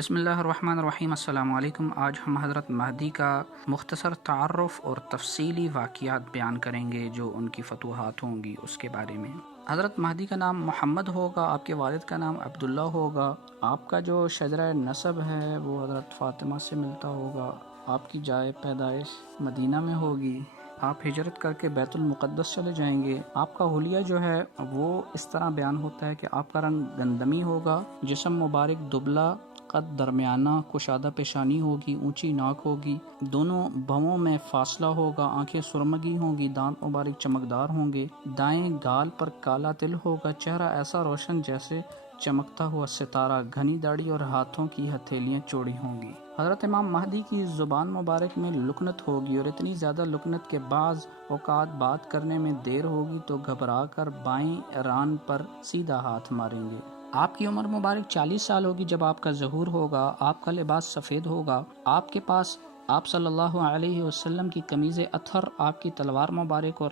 بسم اللہ الرحمن الرحیم۔ السلام علیکم۔ آج ہم حضرت مہدی کا مختصر تعارف اور تفصیلی واقعات بیان کریں گے جو ان کی فتوحات ہوں گی اس کے بارے میں۔ حضرت مہدی کا نام محمد ہوگا، آپ کے والد کا نام عبداللہ ہوگا، آپ کا جو شجرہ نسب ہے وہ حضرت فاطمہ سے ملتا ہوگا، آپ کی جائے پیدائش مدینہ میں ہوگی، آپ ہجرت کر کے بیت المقدس چلے جائیں گے۔ آپ کا حلیہ جو ہے وہ اس طرح بیان ہوتا ہے کہ آپ کا رنگ گندمی ہوگا، جسم مبارک دبلا، قد درمیانہ، کشادہ پیشانی ہوگی، اونچی ناک ہوگی، دونوں بھووں میں فاصلہ ہوگا، آنکھیں سرمگی ہوں گی، دانت مبارک چمکدار ہوں گے، دائیں گال پر کالا تل ہوگا، چہرہ ایسا روشن جیسے چمکتا ہوا ستارہ، گھنی داڑھی اور ہاتھوں کی ہتھیلیاں چوڑی ہوں گی۔ حضرت امام مہدی کی زبان مبارک میں لکنت ہوگی اور اتنی زیادہ لکنت کہ بعض اوقات بات کرنے میں دیر ہوگی تو گھبرا کر بائیں ران پر سیدھا ہاتھ ماریں گے۔ آپ کی عمر مبارک 40 سال ہوگی جب آپ کا ظہور ہوگا۔ آپ کا لباس سفید ہوگا، آپ کے پاس آپ صلی اللہ علیہ وسلم کی قمیض اطہر، آپ کی تلوار مبارک اور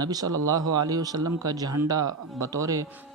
نبی صلی اللہ علیہ وسلم کا جھنڈا بطور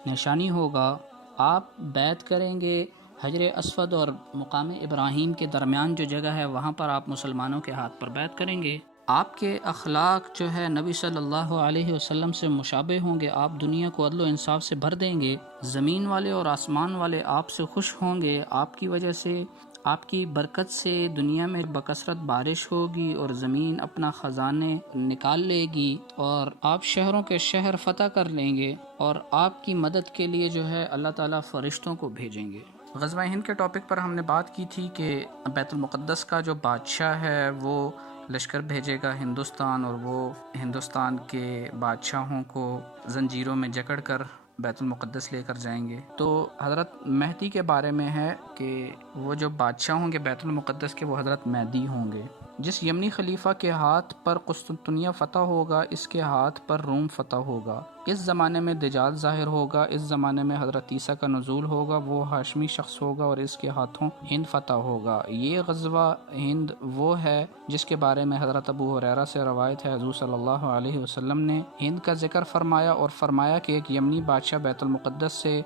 نشانی ہوگا۔ آپ بیعت کریں گے حجر اسود اور مقام ابراہیم کے درمیان جو جگہ ہے وہاں پر آپ مسلمانوں کے ہاتھ پر بیعت کریں گے۔ آپ کے اخلاق جو ہے نبی صلی اللہ علیہ وسلم سے مشابہ ہوں گے، آپ دنیا کو عدل و انصاف سے بھر دیں گے، زمین والے اور آسمان والے آپ سے خوش ہوں گے، آپ کی وجہ سے، آپ کی برکت سے دنیا میں بکثرت بارش ہوگی اور زمین اپنا خزانے نکال لے گی اور آپ شہروں کے شہر فتح کر لیں گے اور آپ کی مدد کے لیے جو ہے اللہ تعالیٰ فرشتوں کو بھیجیں گے۔ غزوہ ہند کے ٹاپک پر ہم نے بات کی تھی کہ بیت المقدس کا جو بادشاہ ہے وہ لشکر بھیجے گا ہندوستان، اور وہ ہندوستان کے بادشاہوں کو زنجیروں میں جکڑ کر بیت المقدس لے کر جائیں گے۔ تو حضرت مہدی کے بارے میں ہے کہ وہ جو بادشاہ ہوں گے بیت المقدس کے وہ حضرت مہدی ہوں گے۔ جس یمنی خلیفہ کے ہاتھ پر قسطنطنیہ فتح ہوگا اس کے ہاتھ پر روم فتح ہوگا۔ اس زمانے میں دجال ظاہر ہوگا، اس زمانے میں حضرت عیسیٰ کا نزول ہوگا، وہ ہاشمی شخص ہوگا اور اس کے ہاتھوں ہند فتح ہوگا۔ یہ غزوہ ہند وہ ہے جس کے بارے میں حضرت ابو ہریرہ سے روایت ہے، حضور صلی اللہ علیہ وسلم نے ہند کا ذکر فرمایا اور فرمایا کہ ایک یمنی بادشاہ بیت المقدس سے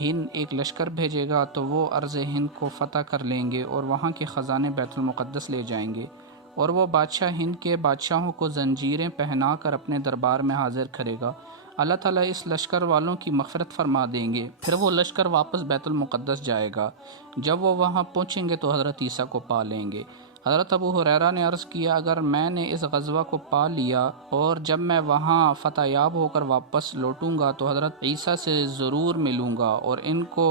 ہند ایک لشکر بھیجے گا تو وہ ارض ہند کو فتح کر لیں گے اور وہاں کے خزانے بیت المقدس لے جائیں گے، اور وہ بادشاہ ہند کے بادشاہوں کو زنجیریں پہنا کر اپنے دربار میں حاضر کرے گا۔ اللہ تعالیٰ اس لشکر والوں کی مغفرت فرما دیں گے، پھر وہ لشکر واپس بیت المقدس جائے گا۔ جب وہ وہاں پہنچیں گے تو حضرت عیسیٰ کو پا لیں گے۔ حضرت ابو ہریرہ نے عرض کیا، اگر میں نے اس غزوہ کو پا لیا اور جب میں وہاں فتح یاب ہو کر واپس لوٹوں گا تو حضرت عیسیٰ سے ضرور ملوں گا اور ان کو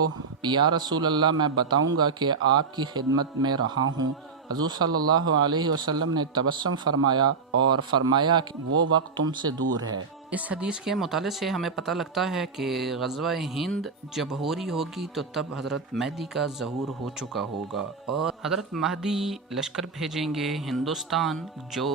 یا رسول اللہ میں بتاؤں گا کہ آپ کی خدمت میں رہا ہوں۔ حضور صلی اللہ علیہ وسلم نے تبسم فرمایا اور فرمایا کہ وہ وقت تم سے دور ہے۔ اس حدیث کے مطالعے سے ہمیں پتہ لگتا ہے کہ غزوہ ہند جب ہو رہی ہوگی تو تب حضرت مہدی کا ظہور ہو چکا ہوگا اور حضرت مہدی لشکر بھیجیں گے ہندوستان، جو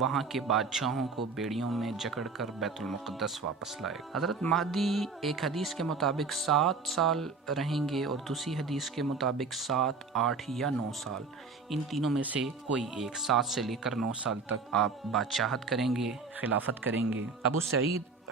وہاں کے بادشاہوں کو بیڑیوں میں جکڑ کر بیت المقدس واپس لائے گا۔ حضرت مہدی ایک حدیث کے مطابق 7 سال رہیں گے اور دوسری حدیث کے مطابق 7، 8 یا 9 سال، ان تینوں میں سے کوئی ایک، 7 سے لے کر 9 سال تک آپ بادشاہت کریں گے، خلافت کریں گے۔ ابو سعید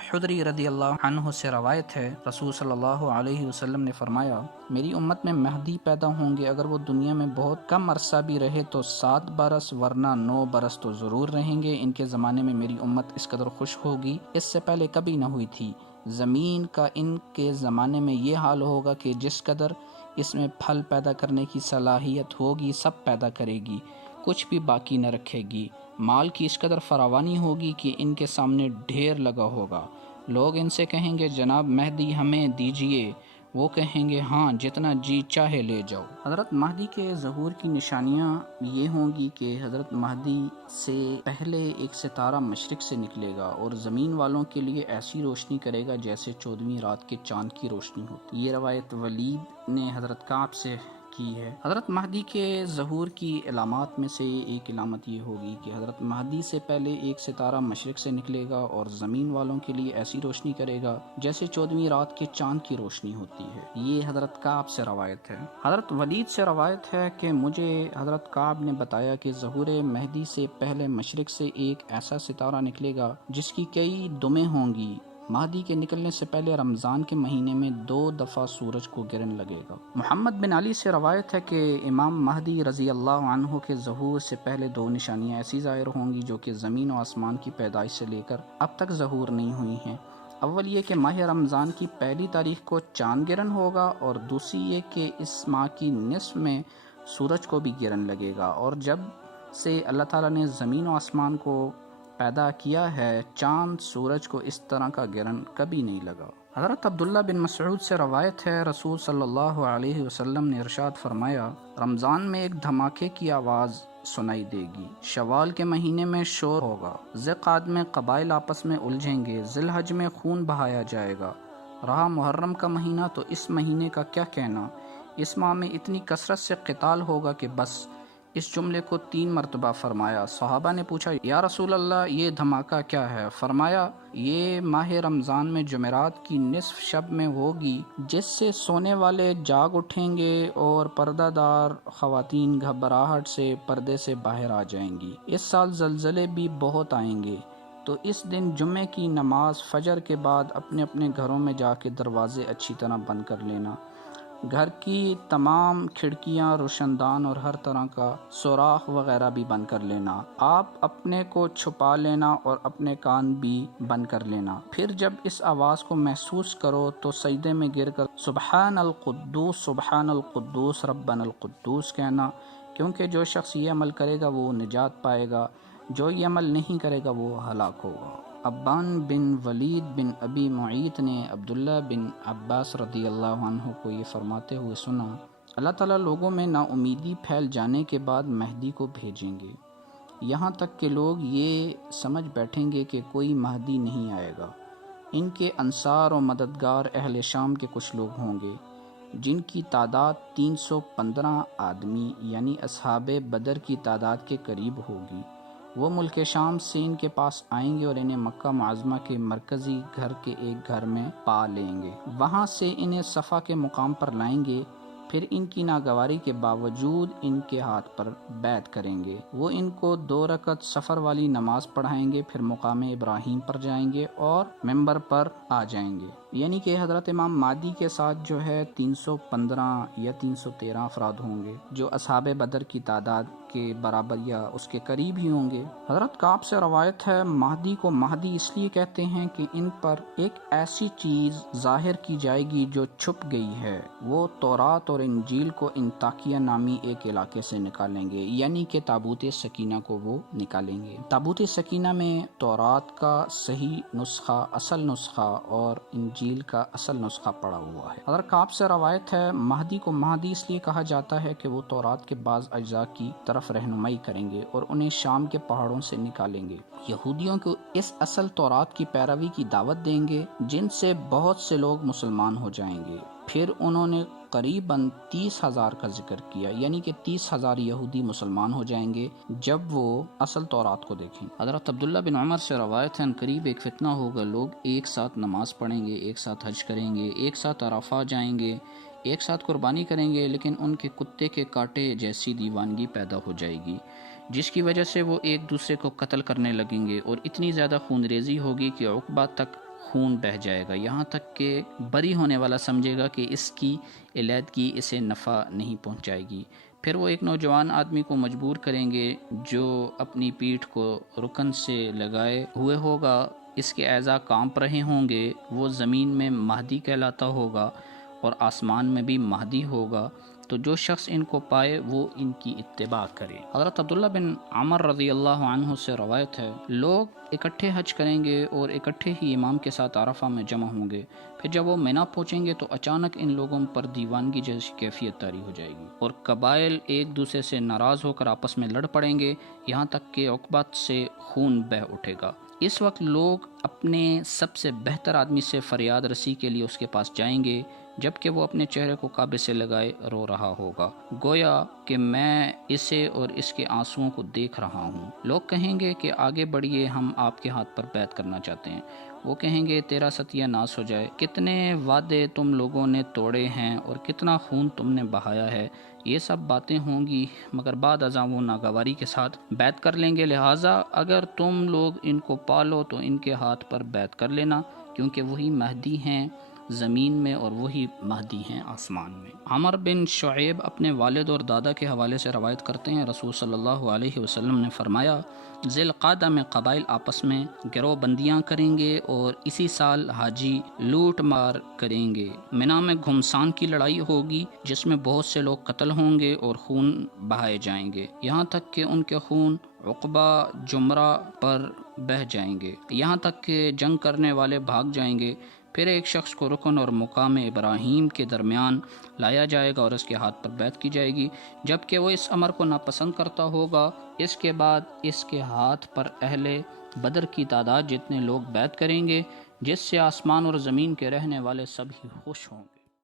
خدری رضی اللہ عنہ سے روایت ہے، رسول صلی اللہ علیہ وسلم نے فرمایا، میری امت میں مہدی پیدا ہوں گے، اگر وہ دنیا میں بہت کم عرصہ بھی رہے تو 7 برس ورنہ 9 برس تو ضرور رہیں گے۔ ان کے زمانے میں میری امت اس قدر خوش ہوگی اس سے پہلے کبھی نہ ہوئی تھی۔ زمین کا ان کے زمانے میں یہ حال ہوگا کہ جس قدر اس میں پھل پیدا کرنے کی صلاحیت ہوگی سب پیدا کرے گی، کچھ بھی باقی نہ رکھے گی۔ مال کی اس قدر فراوانی ہوگی کہ ان کے سامنے ڈھیر لگا ہوگا۔ لوگ ان سے کہیں گے جناب مہدی ہمیں دیجئے، وہ کہیں گے ہاں جتنا جی چاہے لے جاؤ۔ حضرت مہدی کے ظہور کی نشانیاں یہ ہوں گی کہ حضرت مہدی سے پہلے ایک ستارہ مشرق سے نکلے گا اور زمین والوں کے لیے ایسی روشنی کرے گا جیسے 14ویں رات کے چاند کی روشنی ہوتی۔ یہ روایت ولید نے حضرت کعب سے کی ہے۔ حضرت مہدی کے ظہور کی علامات میں سے ایک علامت یہ ہوگی کہ حضرت مہدی سے پہلے ایک ستارہ مشرق سے نکلے گا اور زمین والوں کے لیے ایسی روشنی کرے گا جیسے 14ویں رات کے چاند کی روشنی ہوتی ہے۔ یہ حضرت کعب سے روایت ہے۔ حضرت ولید سے روایت ہے کہ مجھے حضرت کعب نے بتایا کہ ظہور مہدی سے پہلے مشرق سے ایک ایسا ستارہ نکلے گا جس کی کئی دمیں ہوں گی، مہدی کے نکلنے سے پہلے رمضان کے مہینے میں 2 دفعہ سورج کو گرن لگے گا۔ محمد بن علی سے روایت ہے کہ امام مہدی رضی اللہ عنہ کے ظہور سے پہلے 2 نشانیاں ایسی ظاہر ہوں گی جو کہ زمین و آسمان کی پیدائش سے لے کر اب تک ظہور نہیں ہوئی ہیں۔ اول یہ کہ ماہ رمضان کی 1 تاریخ کو چاند گرن ہوگا، اور دوسری یہ کہ اس ماہ کی نصف میں سورج کو بھی گرن لگے گا، اور جب سے اللہ تعالیٰ نے زمین و آسمان کو پیدا کیا ہے چاند سورج کو اس طرح کا گرن کبھی نہیں لگا۔ حضرت عبداللہ بن مسعود سے روایت ہے رسول صلی اللہ علیہ وسلم نے ارشاد فرمایا، رمضان میں ایک دھماکے کی آواز سنائی دے گی، شوال کے مہینے میں شور ہوگا، ذی-قعد میں قبائل آپس میں الجھیں گے، ذی الحج میں خون بہایا جائے گا، رہا محرم کا مہینہ تو اس مہینے کا کیا کہنا، اس ماہ میں اتنی کثرت سے قتال ہوگا کہ بس۔ اس جملے کو 3 مرتبہ فرمایا۔ صحابہ نے پوچھا، یا رسول اللہ یہ دھماکہ کیا ہے؟ فرمایا، یہ ماہ رمضان میں جمعرات کی نصف شب میں ہوگی، جس سے سونے والے جاگ اٹھیں گے اور پردہ دار خواتین گھبراہٹ سے پردے سے باہر آ جائیں گی۔ اس سال زلزلے بھی بہت آئیں گے، تو اس دن جمعے کی نماز فجر کے بعد اپنے اپنے گھروں میں جا کے دروازے اچھی طرح بند کر لینا، گھر کی تمام کھڑکیاں، روشن دان اور ہر طرح کا سوراخ وغیرہ بھی بند کر لینا، آپ اپنے کو چھپا لینا اور اپنے کان بھی بند کر لینا۔ پھر جب اس آواز کو محسوس کرو تو سجدے میں گر کر سبحان القدوس سبحان القدوس ربنا القدوس کہنا، کیونکہ جو شخص یہ عمل کرے گا وہ نجات پائے گا، جو یہ عمل نہیں کرے گا وہ ہلاک ہوگا۔ ابان بن ولید بن ابی معیط نے عبداللہ بن عباس رضی اللہ عنہ کو یہ فرماتے ہوئے سنا، اللہ تعالیٰ لوگوں میں نا امیدی پھیل جانے کے بعد مہدی کو بھیجیں گے، یہاں تک کہ لوگ یہ سمجھ بیٹھیں گے کہ کوئی مہدی نہیں آئے گا۔ ان کے انصار و مددگار اہل شام کے کچھ لوگ ہوں گے جن کی تعداد 315 آدمی یعنی اصحاب بدر کی تعداد کے قریب ہوگی۔ وہ ملک شام سے ان کے پاس آئیں گے اور انہیں مکہ معظمہ کے مرکزی گھر کے ایک گھر میں پا لیں گے، وہاں سے انہیں صفا کے مقام پر لائیں گے، پھر ان کی ناگواری کے باوجود ان کے ہاتھ پر بیعت کریں گے، وہ ان کو 2 رکعت سفر والی نماز پڑھائیں گے، پھر مقام ابراہیم پر جائیں گے اور ممبر پر آ جائیں گے، یعنی کہ حضرت امام مہدی کے ساتھ جو ہے 315 یا 313 افراد ہوں گے جو اصحاب بدر کی تعداد کے برابر یا اس کے قریب ہی ہوں گے۔ حضرت کعب سے روایت ہے، مہدی کو مہدی اس لیے کہتے ہیں کہ ان پر ایک ایسی چیز ظاہر کی جائے گی جو چھپ گئی ہے، وہ تورات اور انجیل کو انطاکیہ نامی ایک علاقے سے نکالیں گے، یعنی کہ تابوت سکینہ کو وہ نکالیں گے۔ تابوت سکینہ میں تورات کا صحیح نسخہ، اصل نسخہ اور انجیل کا اصل نسخہ پڑا ہوا ہے۔ حضرت کعب سے روایت ہے، مہدی کو مہدی اس لیے کہا جاتا ہے کہ وہ تورات کے بعض اجزاء کی طرف رہنمائی کریں گے اور انہیں شام کے پہاڑوں سے نکالیں گے، یہودیوں کو اس اصل تورات کی پیروی کی دعوت دیں گے جن سے بہت سے لوگ مسلمان ہو جائیں گے۔ پھر انہوں نے قریباً 30,000 کا ذکر کیا، یعنی کہ 30,000 یہودی مسلمان ہو جائیں گے جب وہ اصل تورات کو دیکھیں۔ حضرت عبداللہ بن عمر سے روایت ہے، قریب ایک فتنہ ہوگا، لوگ ایک ساتھ نماز پڑھیں گے، ایک ساتھ حج کریں گے، ایک ساتھ عرفہ جائیں گے، ایک ساتھ قربانی کریں گے، لیکن ان کے کتے کے کاٹے جیسی دیوانگی پیدا ہو جائے گی، جس کی وجہ سے وہ ایک دوسرے کو قتل کرنے لگیں گے، اور اتنی زیادہ خون ریزی ہوگی کہ عقبہ تک خون بہہ جائے گا، یہاں تک کہ بری ہونے والا سمجھے گا کہ اس کی علیحدگی اسے نفع نہیں پہنچائے گی۔ پھر وہ ایک نوجوان آدمی کو مجبور کریں گے جو اپنی پیٹھ کو رکن سے لگائے ہوئے ہوگا، اس کے اعضاء کانپ رہے ہوں گے، وہ زمین میں مہدی کہلاتا ہوگا اور آسمان میں بھی مہدی ہوگا، تو جو شخص ان کو پائے وہ ان کی اتباع کرے۔ حضرت عبداللہ بن عمر رضی اللہ عنہ سے روایت ہے، لوگ اکٹھے حج کریں گے اور اکٹھے ہی امام کے ساتھ عرفہ میں جمع ہوں گے، پھر جب وہ مینا پہنچیں گے تو اچانک ان لوگوں پر دیوانگی جیسی کیفیت طاری ہو جائے گی اور قبائل ایک دوسرے سے ناراض ہو کر آپس میں لڑ پڑیں گے، یہاں تک کہ عقبہ سے خون بہہ اٹھے گا۔ اس وقت لوگ اپنے سب سے بہتر آدمی سے فریاد رسی کے لیے اس کے پاس جائیں گے، جبکہ وہ اپنے چہرے کو کعبے سے لگائے رو رہا ہوگا، گویا کہ میں اسے اور اس کے آنسوؤں کو دیکھ رہا ہوں۔ لوگ کہیں گے کہ آگے بڑھیے، ہم آپ کے ہاتھ پر بیعت کرنا چاہتے ہیں۔ وہ کہیں گے تیرا ستیہ ناس ہو جائے، کتنے وعدے تم لوگوں نے توڑے ہیں اور کتنا خون تم نے بہایا ہے، یہ سب باتیں ہوں گی، مگر بعد ازاں وہ ناگواری کے ساتھ بیعت کر لیں گے، لہٰذا اگر تم لوگ ان کو پالو تو ان کے ہاتھ پر بیعت کر لینا، کیونکہ وہی مہدی ہیں زمین میں اور وہی مہدی ہیں آسمان میں۔ عمر بن شعیب اپنے والد اور دادا کے حوالے سے روایت کرتے ہیں، رسول صلی اللہ علیہ وسلم نے فرمایا ذی القعدہ میں قبائل آپس میں گروہ بندیاں کریں گے اور اسی سال حاجی لوٹ مار کریں گے۔ منی میں گھمسان کی لڑائی ہوگی جس میں بہت سے لوگ قتل ہوں گے اور خون بہائے جائیں گے، یہاں تک کہ ان کے خون عقبہ جمرہ پر بہہ جائیں گے، یہاں تک کہ جنگ کرنے والے بھاگ جائیں گے۔ پھر ایک شخص کو رکن اور مقام ابراہیم کے درمیان لایا جائے گا اور اس کے ہاتھ پر بیعت کی جائے گی، جبکہ وہ اس امر کو ناپسند کرتا ہوگا۔ اس کے بعد اس کے ہاتھ پر اہل بدر کی تعداد جتنے لوگ بیعت کریں گے، جس سے آسمان اور زمین کے رہنے والے سب ہی خوش ہوں گے۔